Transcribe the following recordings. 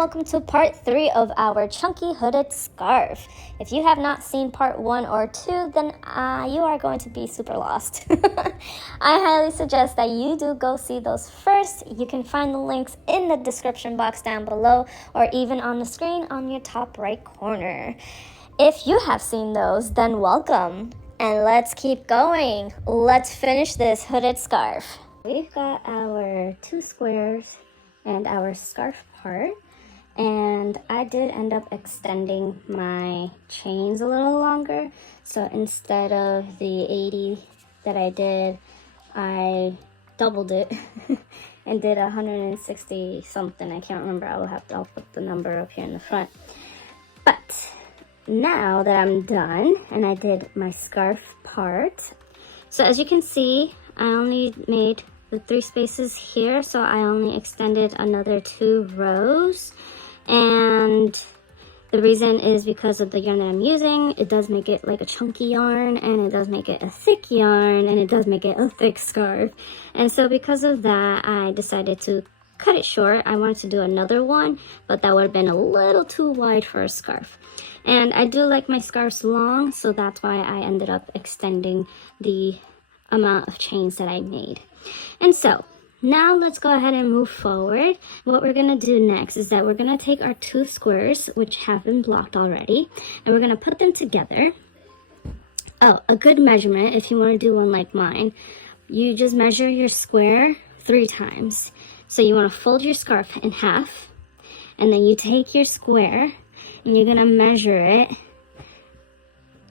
welcome to part 3 of our chunky hooded scarf. If you have not seen part 1 or 2, then you are going to be super lost. I highly suggest that you do go see those first. You can find the links in the description box down below or even on the screen on your top right corner. If you have seen those, then welcome. And let's keep going. Let's finish this hooded scarf. We've got our 2 squares and our scarf part, and I did end up extending my chains a little longer. So instead of the 80 that I did, I doubled it and did 160 something. I can't remember. I'll put the number up here in the front. But now that I'm done and I did my scarf part, so as you can see, I only made the 3 spaces here, so I only extended another 2 rows. And the reason is because of the yarn that I'm using. It does make it like a chunky yarn, and it does make it a thick yarn, and it does make it a thick scarf. And so because of that, I decided to cut it short. I wanted to do another one, but that would have been a little too wide for a scarf. And I do like my scarves long, so that's why I ended up extending the amount of chains that I made. And so now let's go ahead and move forward. What we're gonna do next is that we're gonna take our 2 squares, which have been blocked already, and we're gonna put them together. Oh, a good measurement, if you want to do one like mine, you just measure your square 3 times. So you want to fold your scarf in half, and then you take your square and you're gonna measure it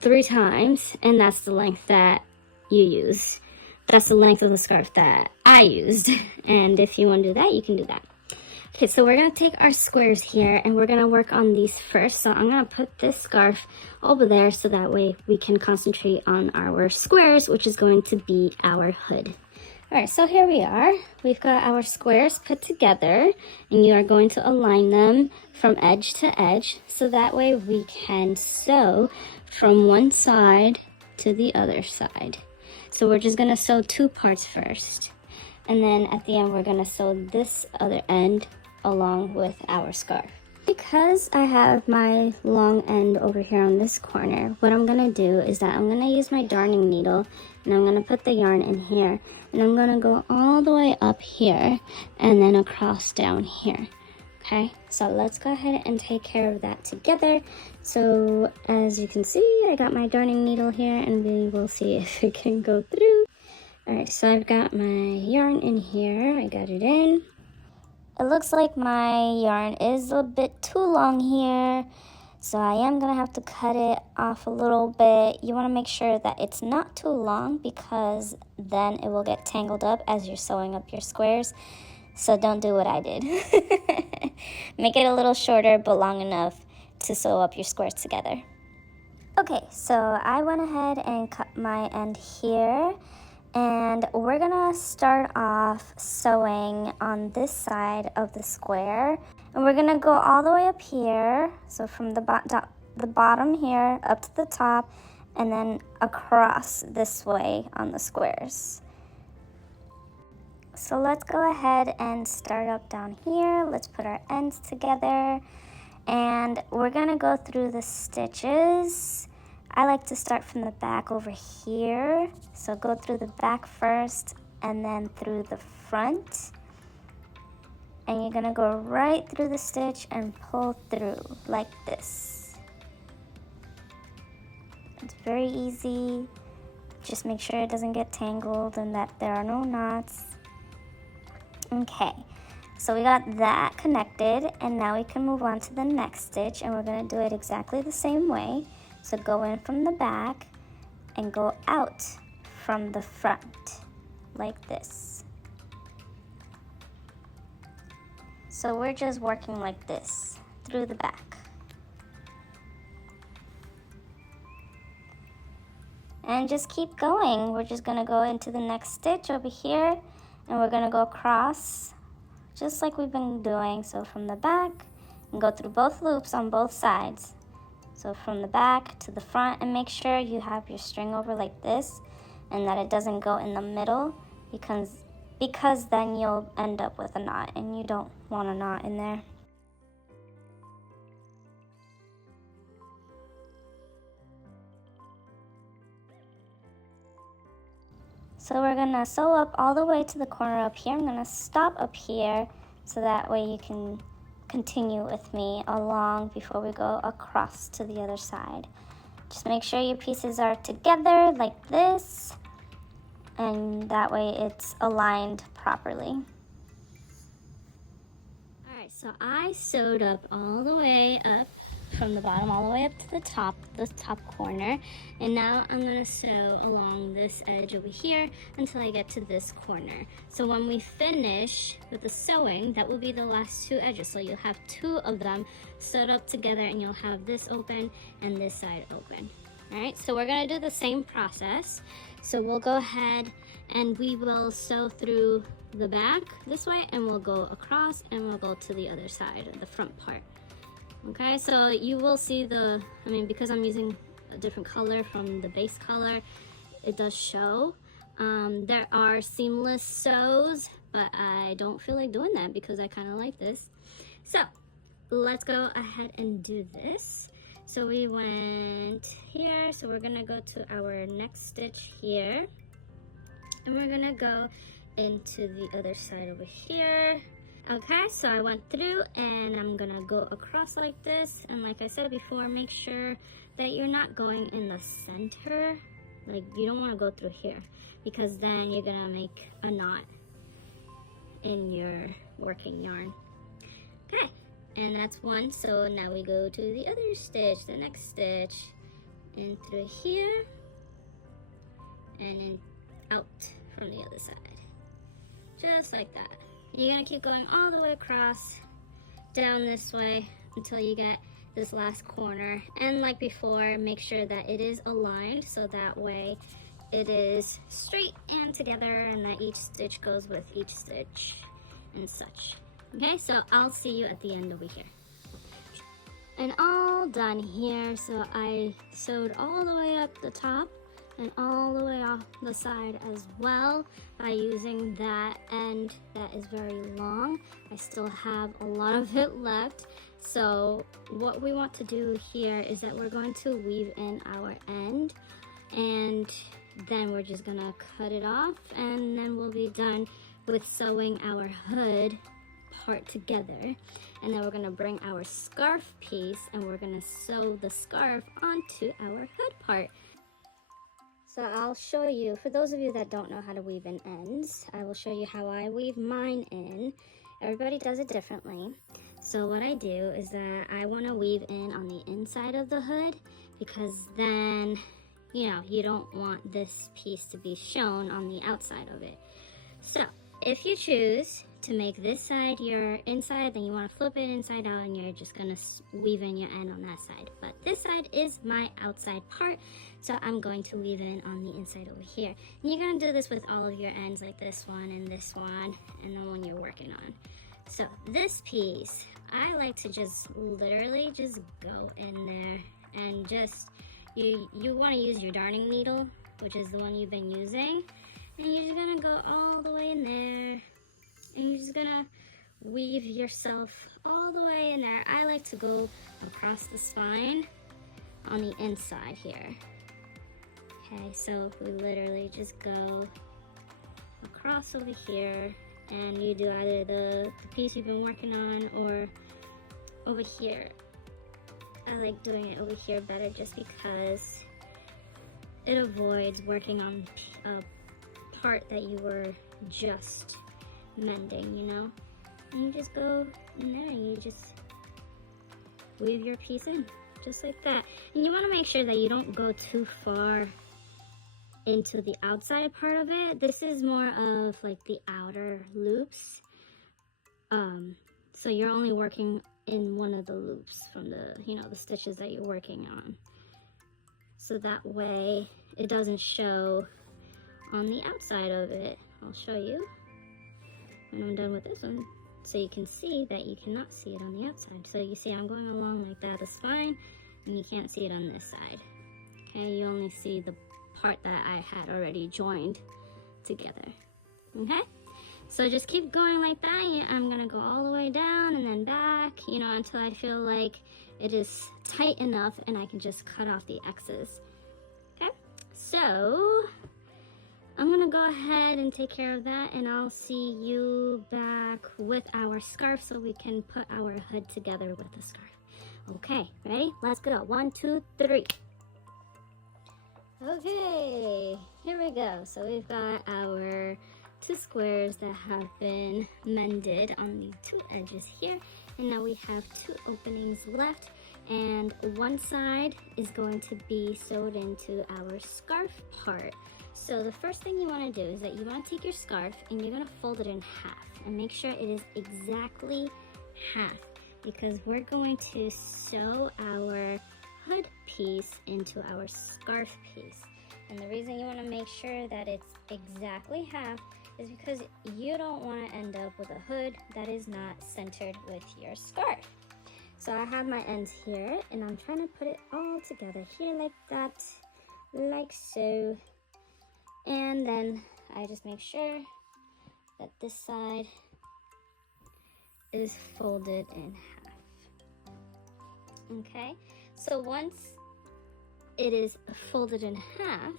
3 times, and that's the length that you use. That's the length of the scarf that I used. And if you want to do that, you can do that. Okay, so we're going to take our squares here and we're going to work on these first. So I'm going to put this scarf over there so that way we can concentrate on our squares, which is going to be our hood. All right, so here we are. We've got our squares put together, and you are going to align them from edge to edge so that way we can sew from one side to the other side. So we're just gonna sew 2 parts first, and then at the end we're gonna sew this other end along with our scarf. Because I have my long end over here on this corner, what I'm gonna do is that I'm gonna use my darning needle and I'm gonna put the yarn in here, and I'm gonna go all the way up here and then across down here. Okay, so let's go ahead and take care of that together. So as you can see, I got my darning needle here, and we will see if it can go through. All right, so I've got my yarn in here. I got it in. It looks like my yarn is a bit too long here, so I am gonna have to cut it off a little bit. You wanna make sure that it's not too long, because then it will get tangled up as you're sewing up your squares. So don't do what I did. Make it a little shorter but long enough to sew up your squares together. Okay, so I went ahead and cut my end here, and we're gonna start off sewing on this side of the square, and we're gonna go all the way up here, so from the bottom here up to the top, and then across this way on the squares. So let's go ahead and start up down here. Let's put our ends together, and we're gonna go through the stitches. I like to start from the back over here. So go through the back first and then through the front. And you're gonna go right through the stitch and pull through like this. It's very easy. Just make sure it doesn't get tangled and that there are no knots. Okay, so we got that connected, and now we can move on to the next stitch, and we're going to do it exactly the same way. So go in from the back and go out from the front like this. So we're just working like this through the back. And just keep going. We're just going to go into the next stitch over here, and we're gonna go across just like we've been doing. So from the back, and go through both loops on both sides. So from the back to the front, and make sure you have your string over like this and that it doesn't go in the middle, because then you'll end up with a knot, and you don't want a knot in there. So we're gonna sew up all the way to the corner up here. I'm gonna stop up here so that way you can continue with me along before we go across to the other side. Just make sure your pieces are together like this, and that way it's aligned properly. Alright, so I sewed up all the way up from the bottom all the way up to the top corner, and now I'm going to sew along this edge over here until I get to this corner. So when we finish with the sewing, that will be the last two edges, so you'll have two of them sewed up together, and you'll have this open and this side open. Alright, so we're going to do the same process. So we'll go ahead and we will sew through the back this way, and we'll go across and we'll go to the other side of the front part. Okay, so you will see because I'm using a different color from the base color, it does show. There are seamless sews, but I don't feel like doing that because I kind of like this. So let's go ahead and do this. So we went here, so we're gonna go to our next stitch here, and we're gonna go into the other side over here. Okay, so I went through and I'm gonna go across like this, and like I said before, make sure that you're not going in the center. Like, you don't want to go through here because then you're gonna make a knot in your working yarn. Okay, and that's one. So now we go to the other stitch, the next stitch, in through here and then out from the other side, just like that. You're gonna keep going all the way across down this way until you get this last corner, and like before, make sure that it is aligned so that way it is straight and together, and that each stitch goes with each stitch and such. Okay, so I'll see you at the end over here. And all done here. So I sewed all the way up the top and all the way off the side as well by using that end that is very long. I still have a lot of it left. So what we want to do here is that we're going to weave in our end, and then we're just gonna cut it off, and then we'll be done with sewing our hood part together. And then we're gonna bring our scarf piece and we're gonna sew the scarf onto our hood part. So I'll show you, for those of you that don't know how to weave in ends, I will show you how I weave mine in. Everybody does it differently. So what I do is that I want to weave in on the inside of the hood, because then, you know, you don't want this piece to be shown on the outside of it. So if you choose to make this side your inside, then you want to flip it inside out and you're just going to weave in your end on that side. But this side is my outside part, so I'm going to weave in on the inside over here. And you're going to do this with all of your ends, like this one and the one you're working on. So this piece, I like to just literally just go in there and just, you want to use your darning needle, which is the one you've been using, and you're just going to go all the way in there, and you're just going to weave yourself all the way in there. I like to go across the spine on the inside here. Okay, so we literally just go across over here, and you do either the piece you've been working on or over here. I like doing it over here better just because it avoids working on a part that you were just mending, you know? And you just go in there and you just weave your piece in, just like that. And you want to make sure that you don't go too far into the outside part of it. This is more of like the outer loops. So you're only working in one of the loops from the, the stitches that you're working on. So that way it doesn't show on the outside of it. I'll show you when I'm done with this one, so you can see that you cannot see it on the outside. So you see I'm going along like that, that's fine, and you can't see it on this side. Okay, you only see the part that I had already joined together. Okay, so just keep going like that. I'm gonna go all the way down and then back, until I feel like it is tight enough and I can just cut off the excess. Okay, so I'm gonna go ahead and take care of that, and I'll see you back with our scarf so we can put our hood together with the scarf. Okay, ready? Let's go. 1, 2, 3. Okay, here we go. So we've got our 2 squares that have been mended on the 2 edges here, and now we have 2 openings left, and one side is going to be sewed into our scarf part. So the first thing you want to do is that you want to take your scarf and you're going to fold it in half and make sure it is exactly half, because we're going to sew our hood piece into our scarf piece. And the reason you want to make sure that it's exactly half is because you don't want to end up with a hood that is not centered with your scarf. So I have my ends here, and I'm trying to put it all together here like that, like so. And then I just make sure that this side is folded in half. Okay, so once it is folded in half,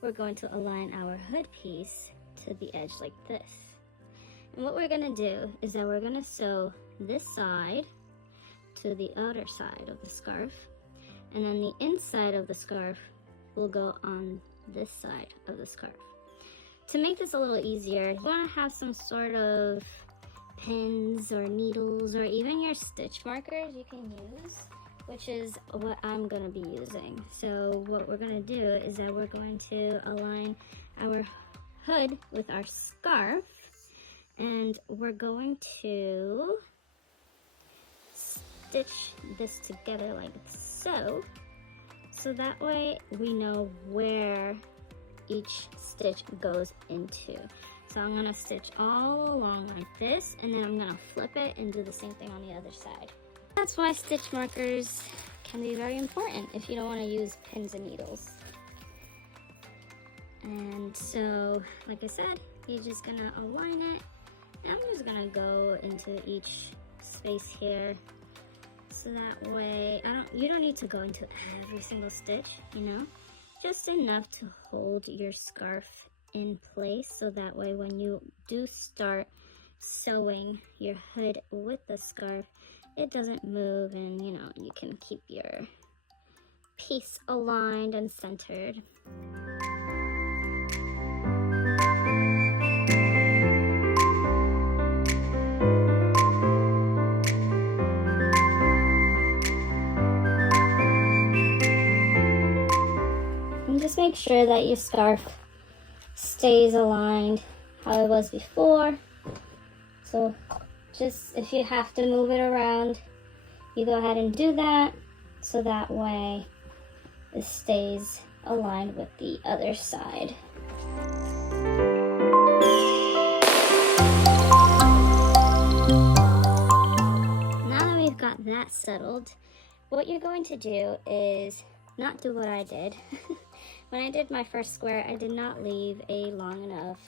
we're going to align our hood piece to the edge like this. And what we're gonna do is that we're gonna sew this side to the outer side of the scarf, and then the inside of the scarf will go on this side of the scarf. To make this a little easier, you want to have some sort of pins or needles or even your stitch markers you can use, which is what I'm going to be using. So what we're going to do is that we're going to align our hood with our scarf, and we're going to stitch this together like so that way we know where each stitch goes into. So I'm gonna stitch all along like this, and then I'm gonna flip it and do the same thing on the other side. That's why stitch markers can be very important if you don't want to use pins and needles. And so, like I said, you're just gonna align it, and I'm just gonna go into each space here, so that way you don't need to go into every single stitch, you know, just enough to hold your scarf in place, so that way when you do start sewing your hood with the scarf, it doesn't move, and you know, you can keep your piece aligned and centered. Just make sure that your scarf stays aligned how it was before. So just if you have to move it around, you go ahead and do that, so that way it stays aligned with the other side. Now that we've got that settled, what you're going to do is not do what I did. When I did my first square, I did not leave a long enough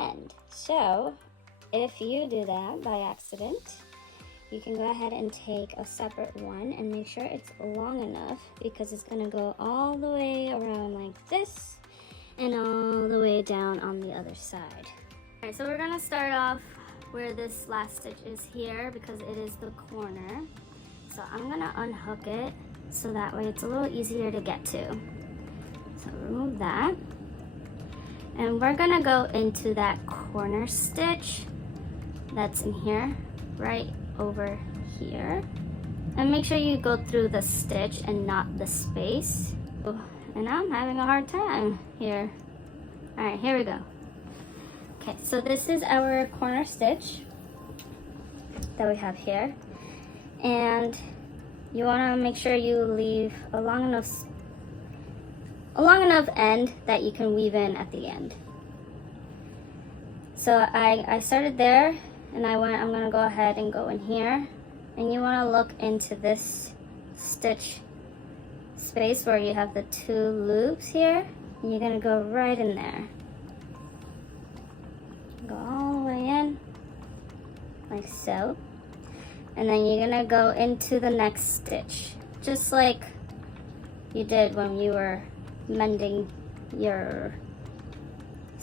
end. So if you do that by accident, you can go ahead and take a separate one and make sure it's long enough, because it's going to go all the way around like this and all the way down on the other side. All right, so we're going to start off where this last stitch is here, because it is the corner. So I'm going to unhook it so that way it's a little easier to get to. So remove that, and we're gonna go into that corner stitch that's in here, right over here, and make sure you go through the stitch and not the space. And I'm having a hard time here. All right, here we go. Okay, so this is our corner stitch that we have here, and you want to make sure you leave a long enough end that you can weave in at the end. So I started there, and I'm gonna go ahead and go in here, and you want to look into this stitch space where you have the 2 loops here, and you're gonna go right in there. Go all the way in, like so. And then you're gonna go into the next stitch, just like you did when you were mending your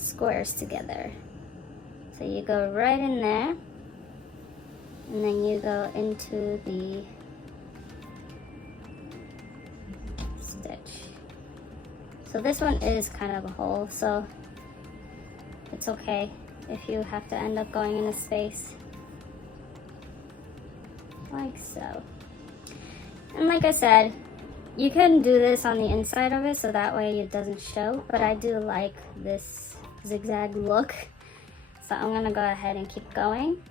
squares together. So you go right in there, and then you go into the stitch. So this one is kind of a hole, so it's okay if you have to end up going in a space like so. And like I said, you can do this on the inside of it so that way it doesn't show, but I do like this zigzag look, so I'm gonna go ahead and keep going.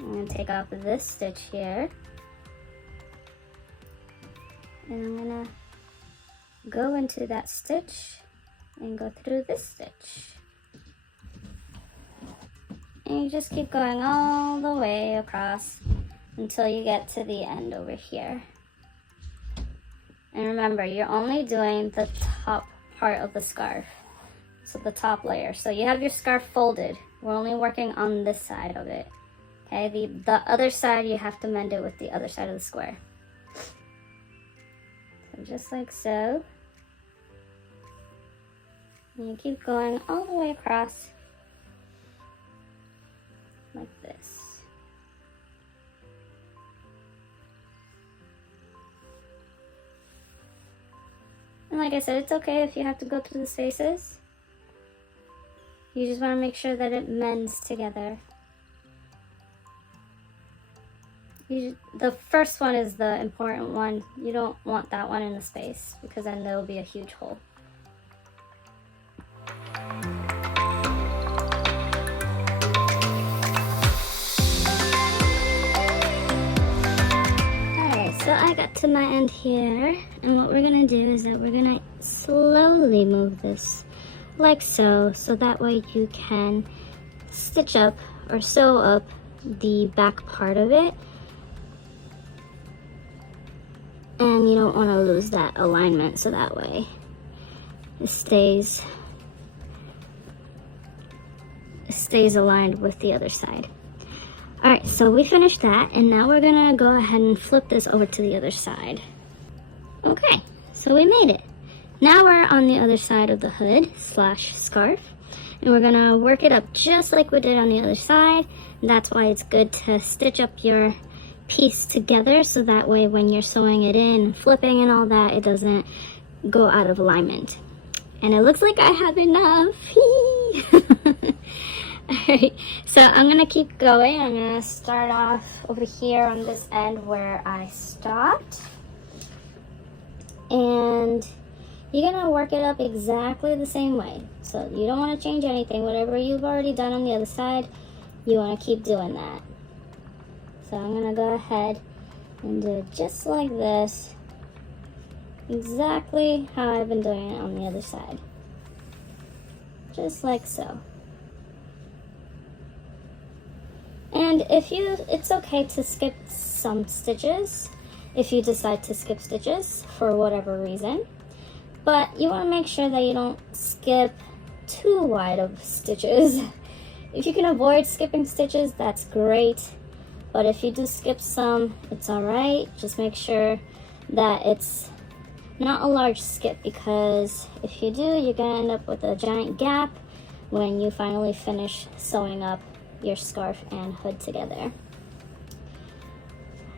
I'm gonna take off this stitch here, and I'm gonna go into that stitch and go through this stitch. And you just keep going all the way across until you get to the end over here. And remember, you're only doing the top part of the scarf, so the top layer. So you have your scarf folded. We're only working on this side of it. Okay, the other side, you have to mend it with the other side of the square. So just like so. And you keep going all the way across like this. And like I said, it's okay if you have to go through the spaces. You just want to make sure that it mends together. The first one is the important one. You don't want that one in the space because then there will be a huge hole. So I got to my end here, and what we're gonna do is that we're gonna slowly move this like so, so that way you can stitch up or sew up the back part of it, and you don't want to lose that alignment, so that way it stays aligned with the other side. Alright, so we finished that, and now we're gonna go ahead and flip this over to the other side. Okay, so we made it. Now we're on the other side of the hood slash scarf, and we're gonna work it up just like we did on the other side. That's why it's good to stitch up your piece together, so that way when you're sewing it in, flipping and all that, it doesn't go out of alignment. And it looks like I have enough. Alright, so I'm gonna keep going. I'm gonna start off over here on this end where I stopped, and you're gonna work it up exactly the same way. So you don't want to change anything. Whatever you've already done on the other side, you want to keep doing that. So I'm gonna go ahead and do it just like this, exactly how I've been doing it on the other side, just like so. And it's okay to skip some stitches if you decide to skip stitches for whatever reason, but you want to make sure that you don't skip too wide of stitches. If you can avoid skipping stitches, that's great, but if you do skip some, it's alright. Just make sure that it's not a large skip, because if you do, you're gonna end up with a giant gap when you finally finish sewing up your scarf and hood together.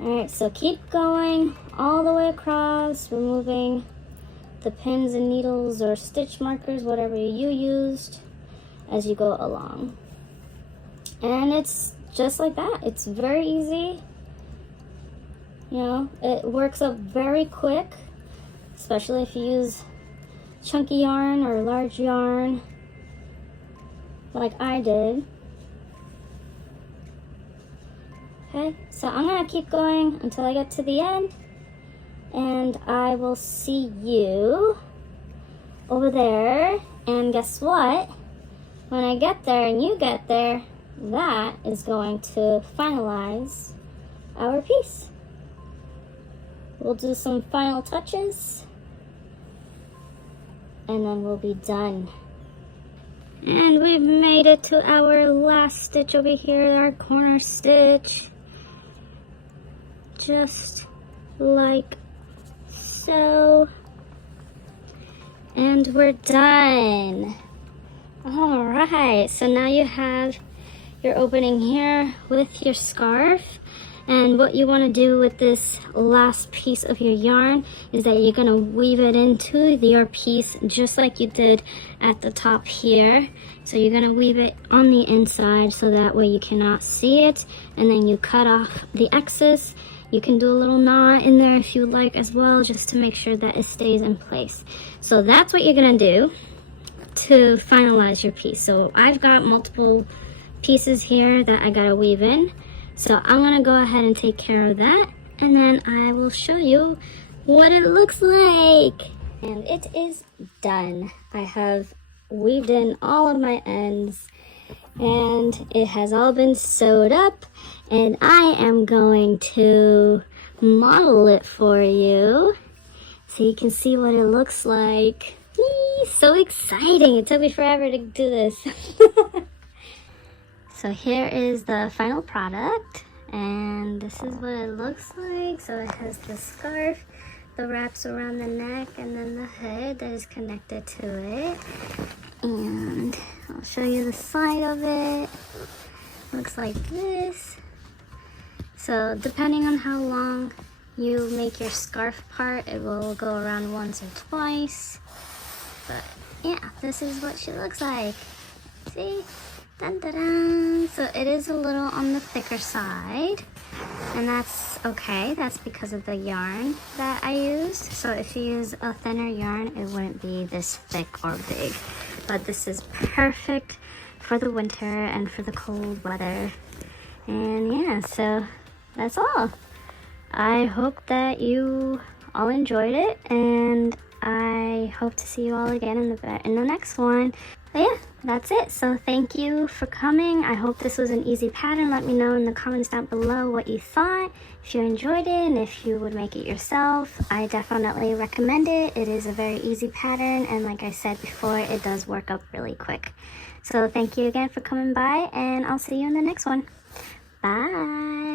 Alright, so keep going all the way across, removing the pins and needles or stitch markers, whatever you used, as you go along. And it's just like that. It's very easy. You know, it works up very quick, especially if you use chunky yarn or large yarn like I did. Okay, so I'm gonna keep going until I get to the end, and I will see you over there. And guess what? When I get there and you get there, that is going to finalize our piece. We'll do some final touches, and then we'll be done. And we've made it to our last stitch over here, our corner stitch. Just like so. And we're done. All right, so now you have your opening here with your scarf. And what you want to do with this last piece of your yarn is that you're going to weave it into your piece just like you did at the top here. So you're going to weave it on the inside so that way you cannot see it, and then you cut off the excess. You can do a little knot in there if you like as well, just to make sure that it stays in place. So that's what you're going to do to finalize your piece. So I've got multiple pieces here that I gotta weave in, so I'm gonna go ahead and take care of that, and then I will show you what it looks like. And it is done. I have weaved in all of my ends and it has all been sewed up, and I am going to model it for you so you can see what it looks like. Eee, so exciting! It took me forever to do this. So here is the final product, and this is what it looks like. So it has the scarf that wraps around the neck, and then the hood that is connected to it. And I'll show you the side of it. Looks like this. So depending on how long you make your scarf part, it will go around once or twice. But yeah, this is what she looks like. See? Dun, dun, dun. So it is a little on the thicker side, and that's okay. That's because of the yarn that I used. So if you use a thinner yarn, it wouldn't be this thick or big. But this is perfect for the winter and for the cold weather. And yeah, so that's all. I hope that you all enjoyed it, and I hope to see you all again in the next one. But yeah, that's it. So thank you for coming. I hope this was an easy pattern. Let me know in the comments down below what you thought, if you enjoyed it, and if you would make it yourself. I definitely recommend it. It is a very easy pattern, and like I said before, it does work up really quick. So thank you again for coming by, and I'll see you in the next one. Bye.